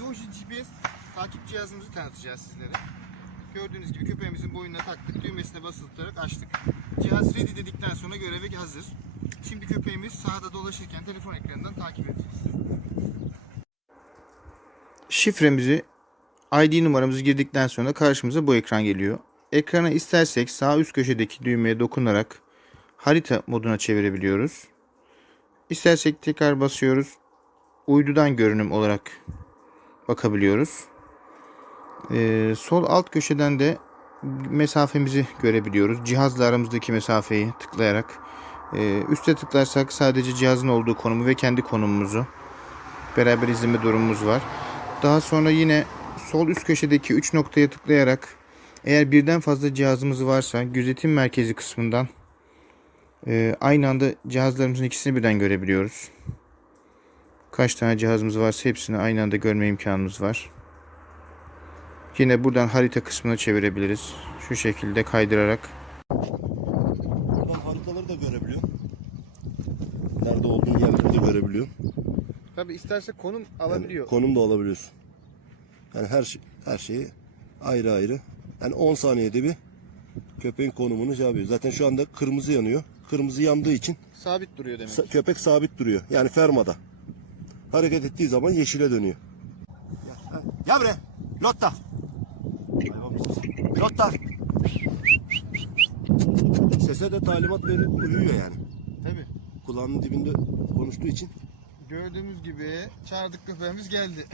Yoji GPS takip cihazımızı tanıtacağız sizlere. Gördüğünüz gibi köpeğimizin boynuna taktık. Düğmesine basıltarak açtık. Cihaz ready dedikten sonra göreve hazır. Şimdi köpeğimiz sahada dolaşırken telefon ekranından takip edeceğiz. Şifremizi ID numaramızı girdikten sonra karşımıza bu ekran geliyor. Ekrana istersek sağ üst köşedeki düğmeye dokunarak harita moduna çevirebiliyoruz. İstersek tekrar basıyoruz. Uydudan görünüm olarak bakabiliyoruz. Ee, sol alt köşeden de mesafemizi görebiliyoruz. Cihazla aramızdaki mesafeyi tıklayarak. Ee, üste tıklarsak sadece cihazın olduğu konumu ve kendi konumumuzu beraber izleme durumumuz var. Daha sonra yine sol üst köşedeki 3 noktaya tıklayarak eğer birden fazla cihazımız varsa gözetim merkezi kısmından e, aynı anda cihazlarımızın ikisini birden görebiliyoruz. Kaç tane cihazımız varsa hepsini aynı anda görme imkanımız var. Yine buradan harita kısmına çevirebiliriz. Şu şekilde kaydırarak. Buradan haritaları da görebiliyor. Nerede olduğun yerleri de görebiliyor. Tabi isterse konum Yani konum da alabiliyorsun. Yani her şey, her şeyi ayrı ayrı. Yani 10 saniyede bir köpeğin konumunu şey yapıyor. Zaten şu anda kırmızı yanıyor. Kırmızı yandığı için Sabit duruyor demek. sa- köpek sabit duruyor. Yani fermada. Hareket ettiği zaman yeşile dönüyor. Gel, gel buraya. Lotta. Lotta. Sese de talimat verip uyuyor yani. Tabi. Kulağının dibinde konuştuğu için Gördüğümüz gibi çağırdık köpeğimiz geldi.